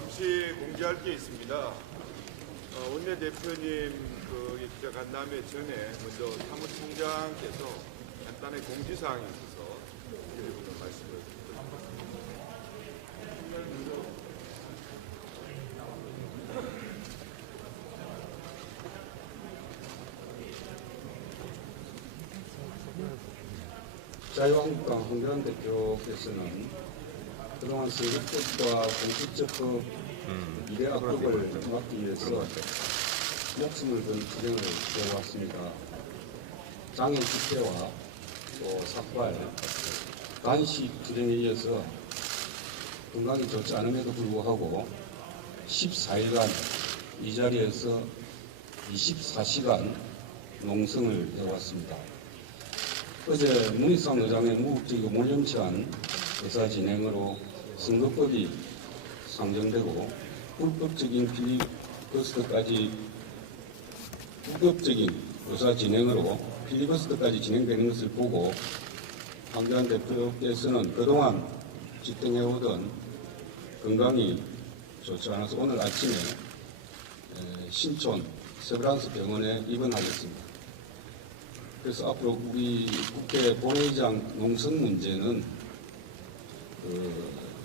잠시 공지할 게 있습니다. 원내대표님 기자 간담회 전에 먼저 사무총장께서 간단히 공지사항이 있어서 드리는 말씀을 드립니다. 자유한국당 홍대환 대표께서는 그동안 선거법과 공직적법 미래 악법을 막기 위해서 목숨을 건 투쟁을 해왔습니다. 장애 집회와 또 삭발, 단식 투쟁에 이어서 건강이 좋지 않음에도 불구하고 14일간 이 자리에서 24시간 농성을 해왔습니다. 어제 문희상 의장의 무국적이고 몰염치한 의사 진행으로 선거법이 상정되고 불법적인 의사 진행으로 필리버스터까지 진행되는 것을 보고 황교안 대표께서는 그동안 집행해오던 건강이 좋지 않아서 오늘 아침에 신촌 세브란스 병원에 입원하겠습니다. 그래서 앞으로 우리 국회 본회의장 농성 문제는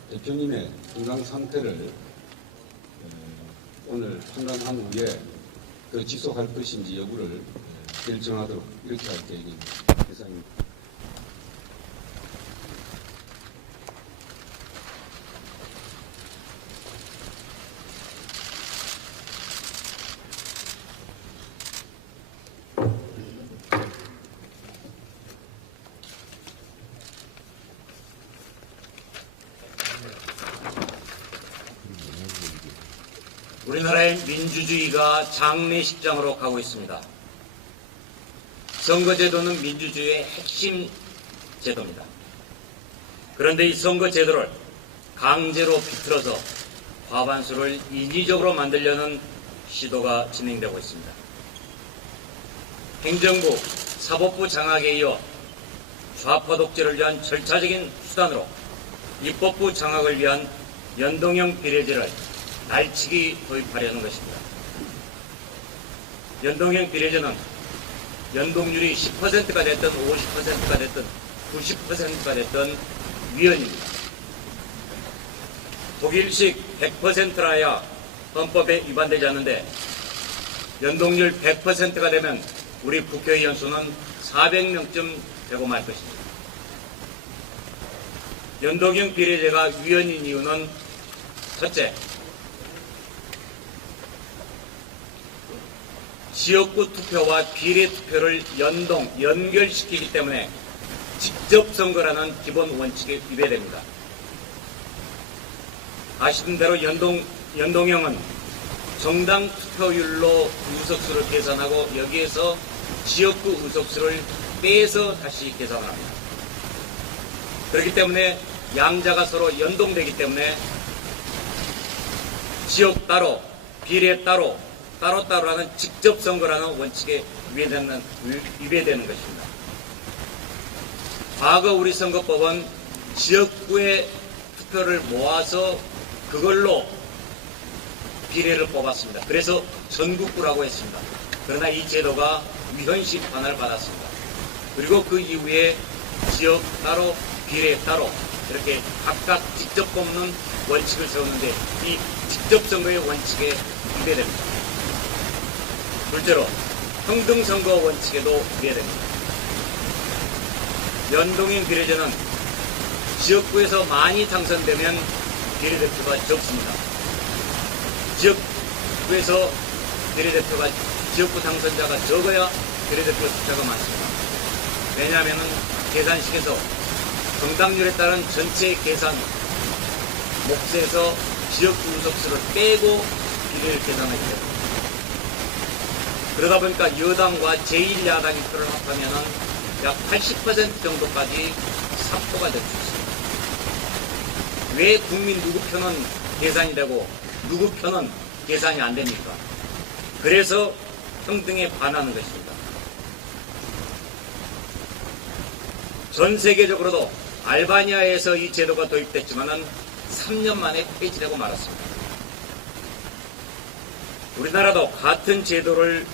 대표님의 건강 상태를 오늘 판단한 후에 그 지속할 것인지 여부를 결정하도록 이렇게 할 계획입니다. 이상입니다. 우리나라의 민주주의가 장례식장으로 가고 있습니다. 선거제도는 민주주의의 핵심 제도입니다. 그런데 이 선거제도를 강제로 비틀어서 과반수를 인위적으로 만들려는 시도가 진행되고 있습니다. 행정부, 사법부 장악에 이어 좌파 독재를 위한 절차적인 수단으로 입법부 장악을 위한 연동형 비례제를 날치기 도입하려는 것입니다. 연동형 비례제는 연동률이 10%가 됐든 50%가 됐든 90%가 됐든 위헌입니다. 독일식 100%라야 헌법에 위반되지 않는데 연동률 100%가 되면 우리 국회의원 수는 400명쯤 되고 말 것입니다. 연동형 비례제가 위헌인 이유는 첫째, 지역구 투표와 비례 투표를 연결시키기 때문에 직접 선거라는 기본 원칙에 위배됩니다. 아시는 대로 연동형은 정당 투표율로 의석수를 계산하고 여기에서 지역구 의석수를 빼서 다시 계산을 합니다. 그렇기 때문에 양자가 서로 연동되기 때문에 지역 따로, 비례 따로, 따로따로라는 직접 선거라는 원칙에 위배되는 것입니다. 과거 우리 선거법은 지역구의 투표를 모아서 그걸로 비례를 뽑았습니다. 그래서 전국구라고 했습니다. 그러나 이 제도가 위헌식 판단을 받았습니다. 그리고 그 이후에 지역 따로, 비례 따로 이렇게 각각 직접 뽑는 원칙을 세우는데 이 직접 선거의 원칙에 위배됩니다. 둘째로 평등선거 원칙에도 위배됩니다. 연동형 비례제는 지역구에서 많이 당선되면 비례대표가 적습니다. 지역구에서 비례대표가 지역구 당선자가 적어야 비례대표 숫자가 많습니다. 왜냐하면 계산식에서 정당률에 따른 전체 계산 몫에서 지역구 의석수를 빼고 비례를 계산하기 때문입니다. 그러다 보니까 여당과 제1야당이 표를 합하면 약 80% 정도까지 삭도가 될 수 있습니다. 왜 국민 누구 표는 계산이 되고 누구 표는 계산이 안 됩니까? 그래서 평등에 반하는 것입니다. 전 세계적으로도 알바니아에서 이 제도가 도입됐지만은 3년 만에 폐지되고 말았습니다. 우리나라도 같은 제도를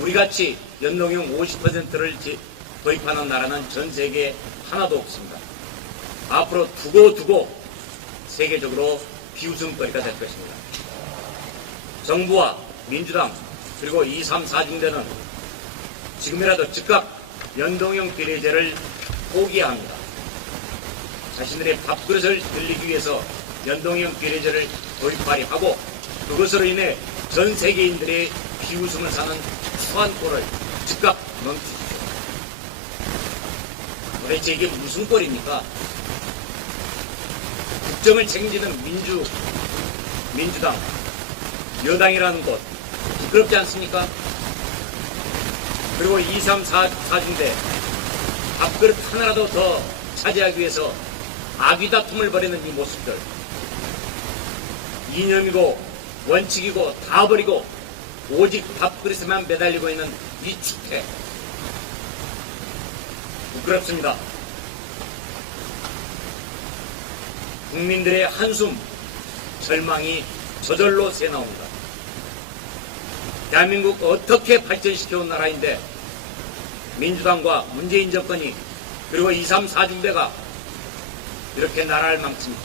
우리같이 연동형 50%를 도입하는 나라는 전 세계에 하나도 없습니다. 앞으로 두고 세계적으로 비웃음거리가 될 것입니다. 정부와 민주당 그리고 2, 3, 4중대는 지금이라도 즉각 연동형 비례제를 포기해야 합니다. 자신들의 밥그릇을 늘리기 위해서 연동형 비례제를 도입하려 하고 그것으로 인해 전 세계인들의 비웃음을 사는 추한 꼴을 즉각 멈추십시오. 도대체 이게 무슨 꼴입니까? 국정을 책임지는 민주당, 여당이라는 것 부끄럽지 않습니까? 그리고 2, 3, 4중대 밥그릇 하나라도 더 차지하기 위해서 아귀다툼을 벌이는 이 모습들, 이념이고 원칙이고 다 버리고 오직 밥그릇에만 매달리고 있는 이 축태 부끄럽습니다. 국민들의 한숨, 절망이 저절로 새나옵니다. 대한민국 어떻게 발전시켜온 나라인데 민주당과 문재인 정권이 그리고 2, 3, 4중대가 이렇게 나라를 망칩니다.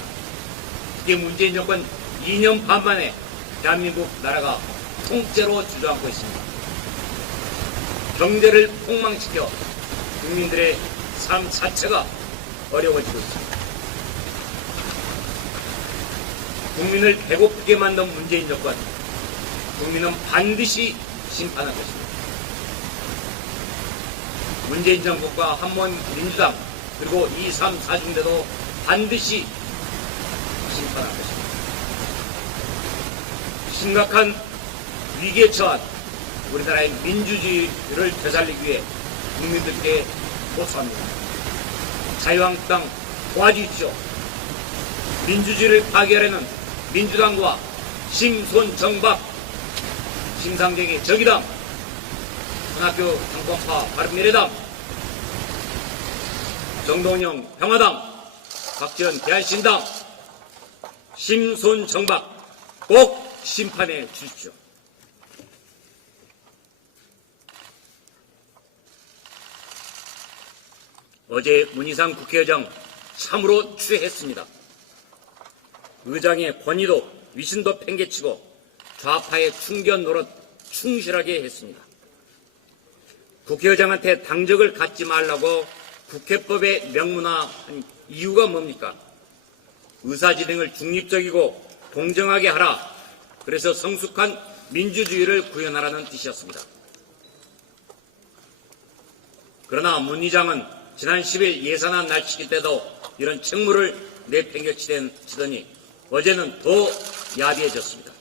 이게 문재인 정권 2년 반 만에 대한민국 나라가 통째로 주저앉고 있습니다. 경제를 폭망시켜 국민들의 삶 자체가 어려워지고 있습니다. 국민을 배고프게 만든 문재인 정권, 국민은 반드시 심판할 것입니다. 문재인 정권과 한번 민주당 그리고 2, 3, 4중대도 반드시 심판할 것입니다. 심각한 위기에 처한 우리나라의 민주주의를 되살리기 위해 국민들께 호소합니다. 자유한국당 도와주십시오. 민주주의를 파괴하려는 민주당과 심손정박, 심상정의 적이당, 손학규 당권파 바른미래당, 정동영 평화당, 박지원 대한신당, 심손정박 꼭 심판해 주십시오. 어제 문희상 국회의장 참으로 추했습니다. 의장의 권위도 위신도 팽개치고 좌파의 충견 노릇 충실하게 했습니다. 국회의장한테 당적을 갖지 말라고 국회법에 명문화한 이유가 뭡니까? 의사진행을 중립적이고 공정하게 하라. 그래서 성숙한 민주주의를 구현하라는 뜻이었습니다. 그러나 문 의장은 지난 10일 예산안 날치기 때도 이런 책무를 내팽개치더니 어제는 더 야비해졌습니다.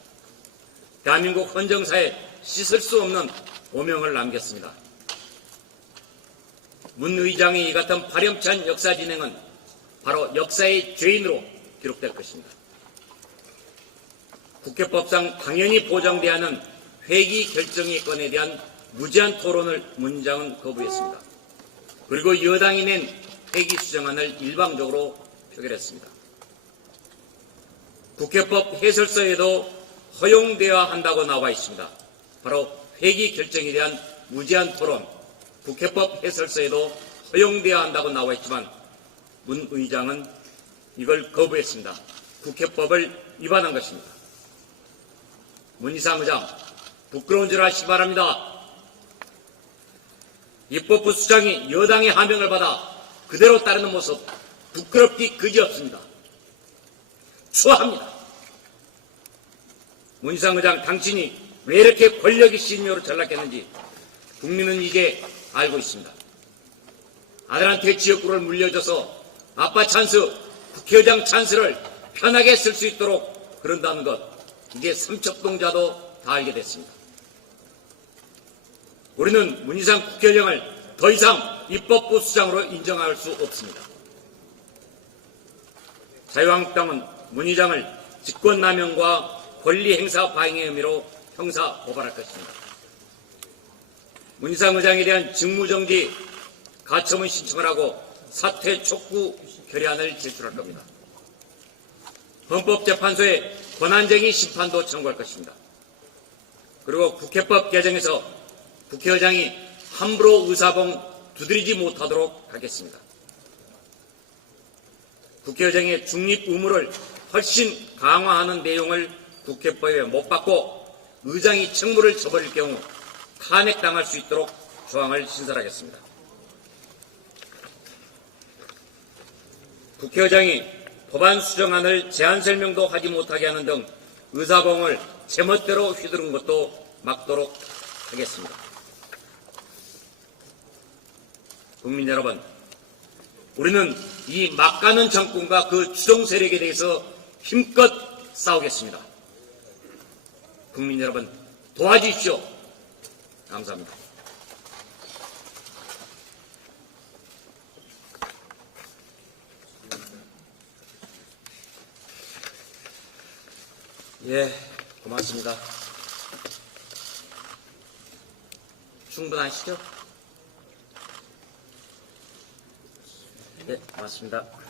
대한민국 헌정사에 씻을 수 없는 오명을 남겼습니다. 문 의장의 이 같은 파렴치한 역사 진행은 바로 역사의 죄인으로 기록될 것입니다. 국회법상 당연히 보장돼야 하는 회기 결정의 건에 대한 무제한 토론을 문 의장은 거부했습니다. 그리고 여당이 낸 회기 수정안을 일방적으로 표결했습니다. 국회법 해설서에도 허용되어야 한다고 나와 있습니다. 바로 회기 결정에 대한 무제한 토론, 국회법 해설서에도 허용되어야 한다고 나와 있지만 문 의장은 이걸 거부했습니다. 국회법을 위반한 것입니다. 문희상 의장, 부끄러운 줄 아시기 바랍니다. 입법부 수장이 여당의 하명을 받아 그대로 따르는 모습 부끄럽기 그지없습니다. 추하합니다. 문희상 의장, 당신이 왜 이렇게 권력의 신묘로 전락했는지 국민은 이제 알고 있습니다. 아들한테 지역구를 물려줘서 아빠 찬스, 국회의장 찬스를 편하게 쓸 수 있도록 그런다는 것, 이제 삼척동자도 다 알게 됐습니다. 우리는 문희상 국회의장을 더 이상 입법부 수장으로 인정할 수 없습니다. 자유한국당은 문 의장을 직권남용과 권리행사 방해 혐의로 형사 고발할 것입니다. 문희상 의장에 대한 직무정지, 가처분 신청을 하고 사퇴 촉구 결의안을 제출할 겁니다. 헌법재판소에 권한쟁의 심판도 청구할 것입니다. 그리고 국회법 개정에서 국회의장이 함부로 의사봉 두드리지 못하도록 하겠습니다. 국회의장의 중립 의무를 훨씬 강화하는 내용을 국회법에 못 받고 의장이 책무를 저버릴 경우 탄핵당할 수 있도록 조항을 신설하겠습니다. 국회의장이 법안 수정안을 제안 설명도 하지 못하게 하는 등 의사봉을 제멋대로 휘두른 것도 막도록 하겠습니다. 국민 여러분, 우리는 이 막가는 정권과 그 추종 세력에 대해서 힘껏 싸우겠습니다. 국민 여러분, 도와주십시오. 감사합니다. 예, 고맙습니다. 충분하시죠? 네, 고맙습니다.